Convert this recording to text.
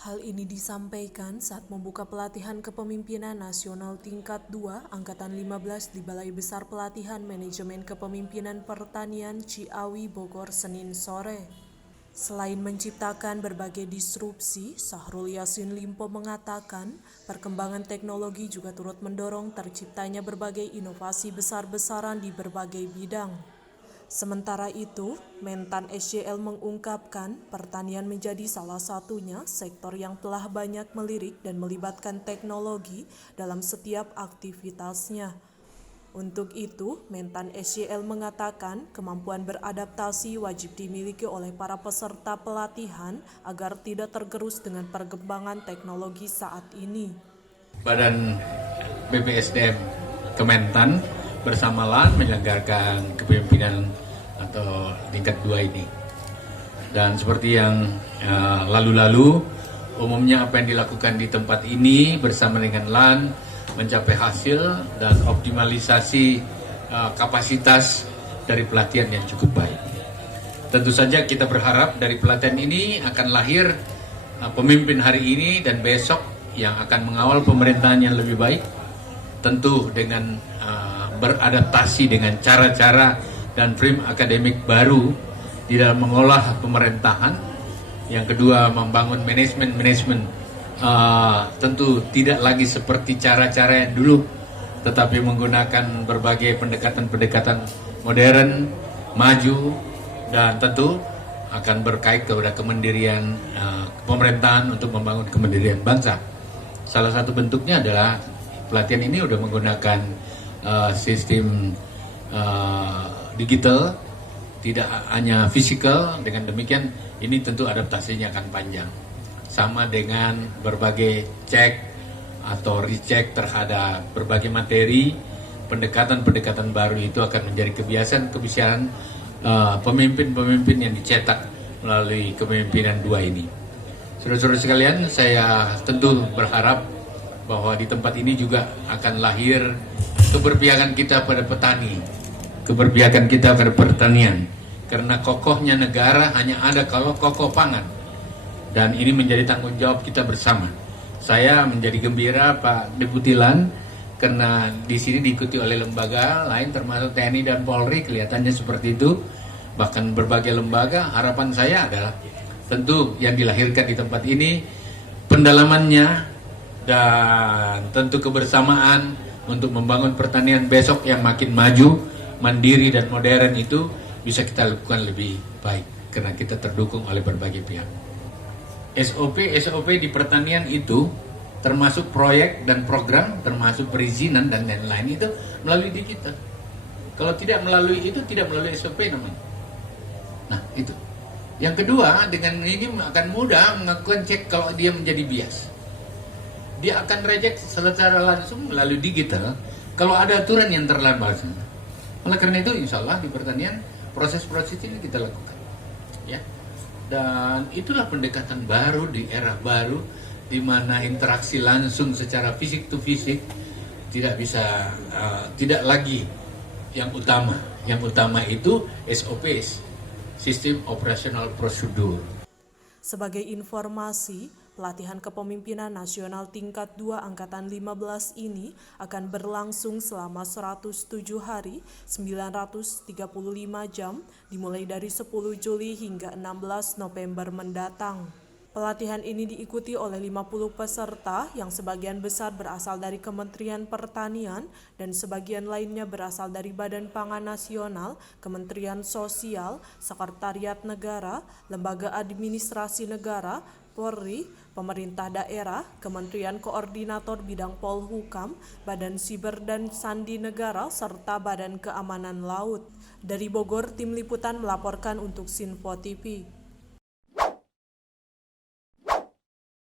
Hal ini disampaikan saat membuka pelatihan kepemimpinan nasional tingkat 2 Angkatan 15 di Balai Besar Pelatihan Manajemen Kepemimpinan Pertanian Ciawi Bogor Senin sore. Selain menciptakan berbagai disrupsi, Syahrul Yassin Limpo mengatakan perkembangan teknologi juga turut mendorong terciptanya berbagai inovasi besar-besaran di berbagai bidang. Sementara itu, Mentan SJL mengungkapkan pertanian menjadi salah satunya sektor yang telah banyak melirik dan melibatkan teknologi dalam setiap aktivitasnya. Untuk itu, Mentan SJL mengatakan kemampuan beradaptasi wajib dimiliki oleh para peserta pelatihan agar tidak tergerus dengan perkembangan teknologi saat ini. Badan BPSDM Kementan bersama LAN menyelenggarakan kepemimpinan atau tingkat 2 ini. Dan seperti yang lalu-lalu, umumnya apa yang dilakukan di tempat ini bersama dengan LAN mencapai hasil dan optimalisasi kapasitas dari pelatihan yang cukup baik. Tentu saja kita berharap dari pelatihan ini akan lahir pemimpin hari ini dan besok yang akan mengawal pemerintahan yang lebih baik, tentu dengan beradaptasi dengan cara-cara dan frame akademik baru di dalam mengolah pemerintahan. Yang kedua, membangun manajemen tentu tidak lagi seperti cara-cara yang dulu, tetapi menggunakan berbagai pendekatan-pendekatan modern, maju, dan tentu akan berkait kepada kemandirian pemerintahan untuk membangun kemandirian bangsa. Salah satu bentuknya adalah pelatihan ini sudah menggunakan sistem digital, tidak hanya fisikal. Dengan demikian ini tentu adaptasinya akan panjang. Sama dengan berbagai cek atau recheck terhadap berbagai materi, pendekatan-pendekatan baru itu akan menjadi kebiasaan pemimpin-pemimpin yang dicetak melalui kepemimpinan 2 ini. Saudara-saudara sekalian, saya tentu berharap bahwa di tempat ini juga akan lahir keberpihakan kita pada petani, keberpihakan kita pada pertanian, karena kokohnya negara hanya ada kalau kokoh pangan, dan ini menjadi tanggung jawab kita bersama. Saya menjadi gembira Pak Deputi Lan karena di sini diikuti oleh lembaga lain termasuk TNI dan Polri, kelihatannya seperti itu, bahkan berbagai lembaga. Harapan saya adalah tentu yang dilahirkan di tempat ini pendalamannya dan tentu kebersamaan untuk membangun pertanian besok yang makin maju, mandiri dan modern itu bisa kita lakukan lebih baik karena kita terdukung oleh berbagai pihak. SOP di pertanian itu termasuk proyek dan program, termasuk perizinan dan lain-lain itu melalui digital. Kalau tidak melalui itu, tidak melalui SOP namanya. Nah itu. Yang kedua, dengan ini akan mudah melakukan cek kalau dia menjadi bias. Dia akan reject secara langsung melalui digital kalau ada aturan yang terlambat. Oleh karena itu, insya Allah di pertanian proses-proses ini kita lakukan. Ya. Dan itulah pendekatan baru di era baru, di mana interaksi langsung secara fisik to fisik tidak lagi yang utama. Yang utama itu SOPs, Sistem Operational Procedure. Sebagai informasi, pelatihan kepemimpinan nasional tingkat 2 Angkatan 15 ini akan berlangsung selama 107 hari, 935 jam, dimulai dari 10 Juli hingga 16 November mendatang. Pelatihan ini diikuti oleh 50 peserta yang sebagian besar berasal dari Kementerian Pertanian dan sebagian lainnya berasal dari Badan Pangan Nasional, Kementerian Sosial, Sekretariat Negara, Lembaga Administrasi Negara, Polri, pemerintah daerah, Kementerian Koordinator Bidang Polhukam, Badan Siber dan Sandi Negara, serta Badan Keamanan Laut. Dari Bogor, Tim Liputan melaporkan untuk Sinfo TV.